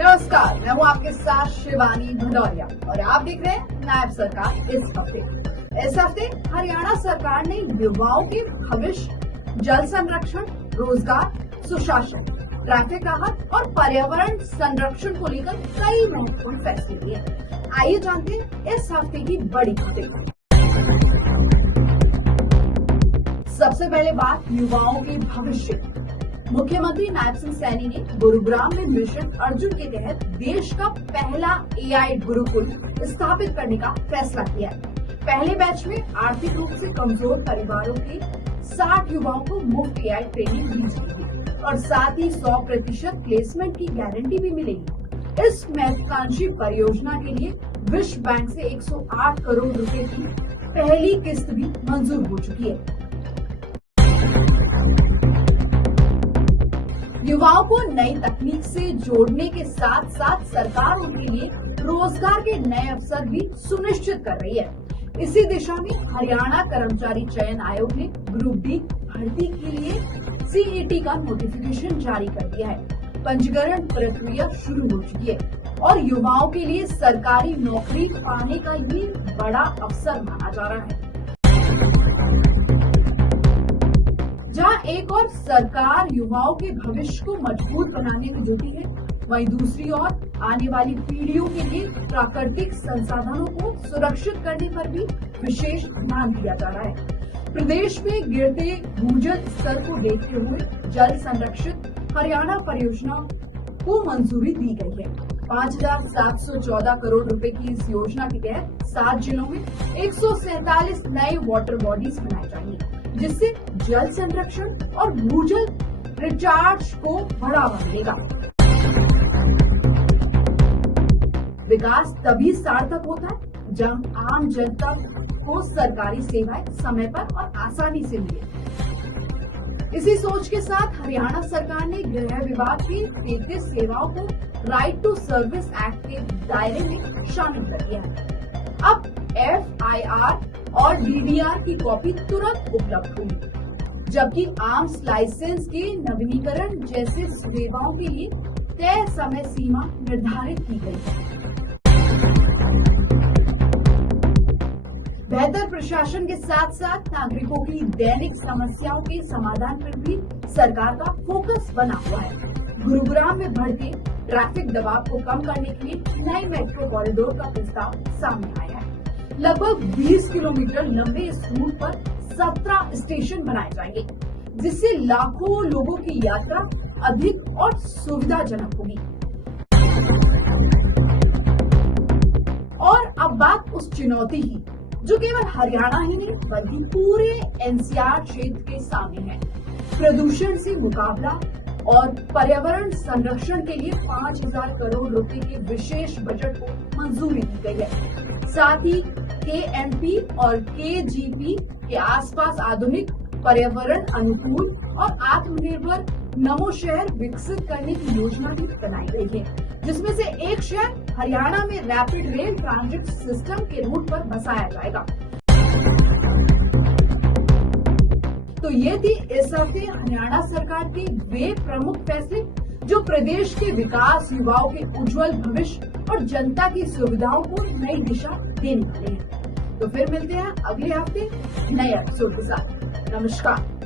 नमस्कार, मैं हूँ आपके साथ शिवानी भदौरिया और आप देख रहे हैं नायब सरकार इस हफ्ते। इस हफ्ते हरियाणा सरकार ने युवाओं के भविष्य, जल संरक्षण, रोजगार, सुशासन, ट्रैफिक राहत और पर्यावरण संरक्षण को लेकर कई महत्वपूर्ण फैसले लिए। आइए जानते हैं इस हफ्ते की बड़ी खबरें। सबसे पहले बात युवाओं के भविष्य की। मुख्यमंत्री नायब सिंह सैनी ने गुरुग्राम में मिशन अर्जुन के तहत देश का पहला एआई गुरुकुल स्थापित करने का फैसला किया है। पहले बैच में आर्थिक रूप से कमजोर परिवारों के 60 युवाओं को मुफ्त एआई ट्रेनिंग दी जाएगी और साथ ही 100% प्लेसमेंट की गारंटी भी मिलेगी। इस महत्वाकांक्षी परियोजना के लिए विश्व बैंक से 108 करोड़ रुपए की पहली किस्त भी मंजूर हो चुकी है। युवाओं को नई तकनीक से जोड़ने के साथ साथ सरकार उनके लिए रोजगार के नए अवसर भी सुनिश्चित कर रही है। इसी दिशा में हरियाणा कर्मचारी चयन आयोग ने ग्रुप डी भर्ती के लिए सीईटी का नोटिफिकेशन जारी कर दिया है। पंजीकरण प्रक्रिया शुरू हो चुकी है और युवाओं के लिए सरकारी नौकरी पाने का ये बड़ा अवसर माना जा रहा है। जहां एक और सरकार युवाओं के भविष्य को मजबूत बनाने में जुटी है, वहीं दूसरी ओर आने वाली पीढ़ियों के लिए प्राकृतिक संसाधनों को सुरक्षित करने पर भी विशेष ध्यान दिया जा रहा है। प्रदेश में गिरते भूजल स्तर को देखते हुए जल संरक्षित हरियाणा परियोजना को मंजूरी दी गई है। 5,714 करोड़ रुपए की इस योजना के तहत 7 जिलों में 147 नए वाटर बॉडीज बनाए जाएंगे, जिससे जल संरक्षण और भूजल रिचार्ज को बढ़ावा मिलेगा। विकास तभी सार्थक होता है जब आम जनता को सरकारी सेवाएं समय पर और आसानी से मिले। इसी सोच के साथ हरियाणा सरकार ने गृह विभाग की 33 सेवाओं को राइट टू सर्विस एक्ट के दायरे में शामिल कर दिया है। अब FIR और DDR की कॉपी तुरंत उपलब्ध होगी, जबकि आर्म्स लाइसेंस के नवीनीकरण जैसे सेवाओं के लिए तय समय सीमा निर्धारित की गई है। बेहतर प्रशासन के साथ साथ नागरिकों की दैनिक समस्याओं के समाधान पर भी सरकार का फोकस बना हुआ है। गुरुग्राम में बढ़ते ट्रैफिक दबाव को कम करने के लिए नए मेट्रो कॉरिडोर का प्रस्ताव सामने आया है। लगभग 20 किलोमीटर लंबे इस रूट पर 17 स्टेशन बनाए जाएंगे, जिससे लाखों लोगों की यात्रा अधिक और सुविधाजनक होगी। और अब बात उस चुनौती की जो केवल हरियाणा ही नहीं बल्कि पूरे NCR क्षेत्र के सामने है। प्रदूषण से मुकाबला और पर्यावरण संरक्षण के लिए 5,000 करोड़ रुपए के विशेष बजट को मंजूरी दी गई है। साथ ही KMP और KGP के आसपास आधुनिक, पर्यावरण अनुकूल और आत्मनिर्भर नमो शहर विकसित करने की योजना भी बनाई गई है, जिसमें से एक शहर हरियाणा में रैपिड रेल ट्रांजिट सिस्टम के रूट पर बसाया जाएगा। तो ये थी इस हफ्ते हरियाणा सरकार के वे प्रमुख फैसले जो प्रदेश के विकास, युवाओं के उज्जवल भविष्य और जनता की सुविधाओं को नई दिशा देने वाले हैं। तो फिर मिलते हैं अगले हफ्ते नए एपिसोड के साथ। नमस्कार।